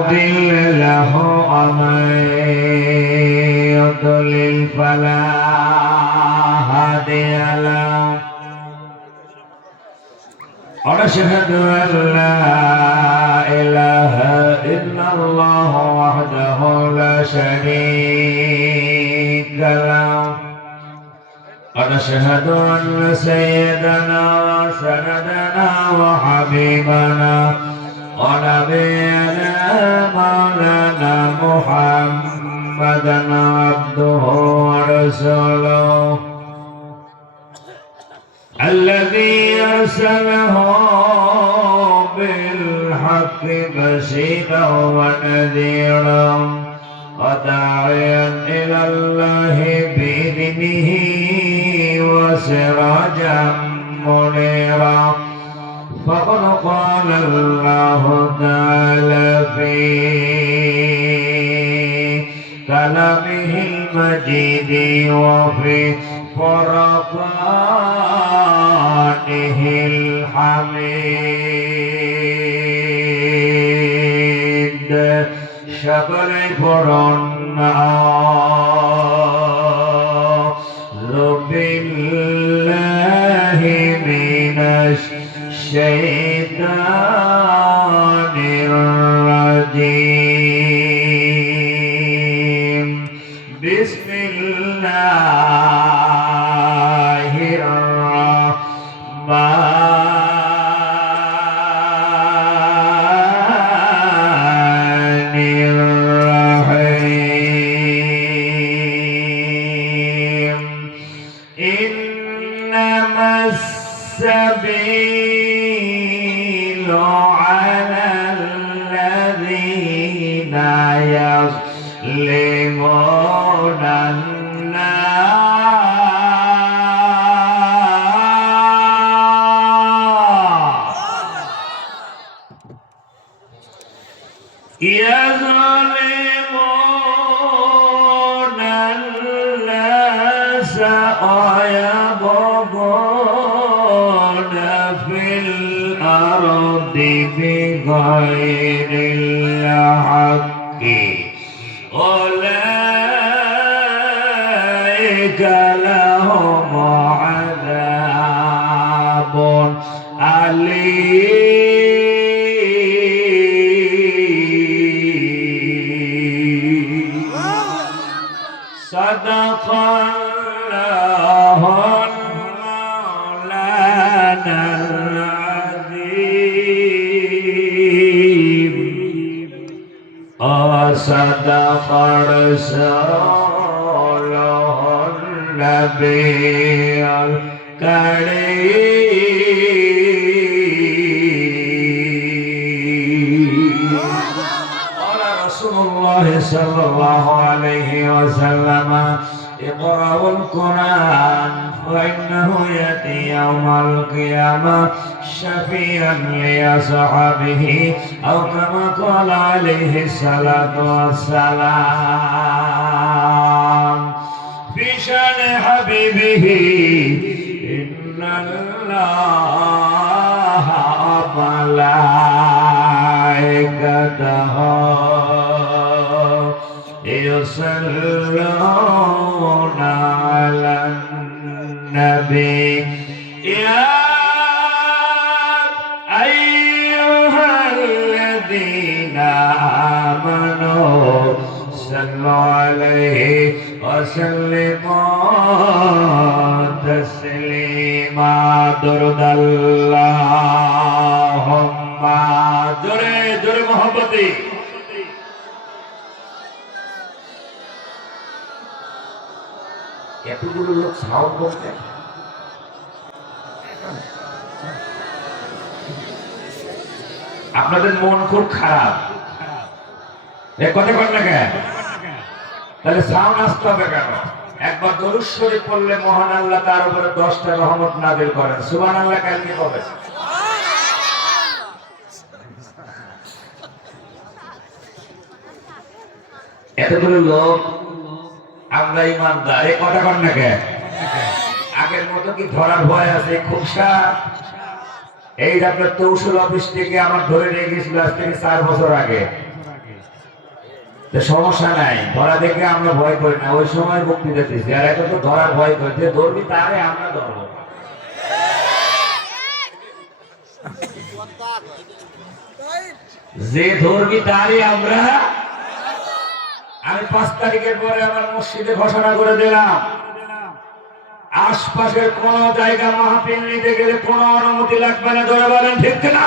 مضل له ومن يضلل فلا هادي له ونشهد أن لا إله إلا الله وحده لا شريك له ونشهد أن سيدنا وسندنا وحبيبنا ونبينا مولانا محمدا عبده ورسوله الذي أرسله بالحق بشيرا ونذيرا وداعيا إلى الله بإذنه وسراجا منيرا فقد قال الله تعالى في كلامه المجيد وفي فرقانه الحميد شكر فرن أعوذ بالله من الشيطان الرجيم بسم الله الرحمن الرحيم إنما السبيل على الذين يظلمون يظلمون الناس ويبغون في الأرض بغير الحق أولئك لهم عذاب أليم صدق الله مولانا العظيم وصدق رسوله النبي الكريم قال رسول الله صلى الله عليه وسلم اقرأوا القرآن فإنه يأتي يوم القيامة شفيعا لأصحابه أو كما قال عليه الصلاة والسلام في شأن حبيبه إن الله وملائكته يصلون على النبي يا أيها الذين آمنوا صلوا عليه وسلموا تسليما درود اللهم جرے جرے محبتی এতগুলো লোক সাউন্ড করতে আপনাদের মন খুব খারাপ কথা কর না কেন তাহলে সাউন্ড আসতে হবে কেন একবার দরুদ শরীফ পড়লে মহান আল্লাহ তার উপরে 10টা রহমত নাযিল করেন সুবহানাল্লাহ কালকে হবে এতগুলো লোক আমরা ইমানদার এই কথা কর না কেন আগের মতো কি ধরার ভয় আছে খুবসা এই আপনার তৌসুল অফিস থেকে আমার ধরে নিয়ে গেছিল আজ থেকে 4 বছর আগে তো সমস্যা নাই, ধরা দেখে আমরা ভয় করি না, ওই সময় বক্তৃতা দিচ্ছি। আর এখন তো ধরার ভয় করি, যে ধরবি তারে আমরা ধরবো। যে ধরবি তারই আমরা। আমি 5 তারিখের পরে আমার মসজিদে ঘোষণা করে দিলাম, আশপাশের কোন জায়গা মাহফিল নিতে গেলে কোনো অনুমতি লাগবে না। ধরে বলেন ঠিক না?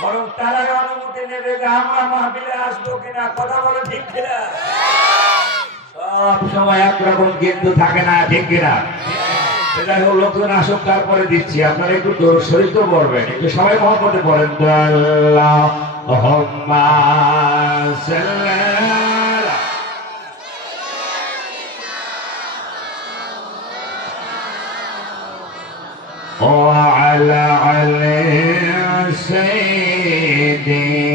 বরং তারাই অনুমতি নেবে যে আমরা মাহফিলে আসবো কিনা। কথা বলে ঠিক কিনা? সব সময় একরকম কিন্তু থাকে না, ঠিক কিনা? এটা হলো লোকজন আসুক তারপরে দিচ্ছি। আপনারা একটু দরুদ শরীফ তো পড়বেন, একটু সবাই মহব্বতে পড়েন। আল্লাহুম্মা সাল্লি وعلى علي سيدنا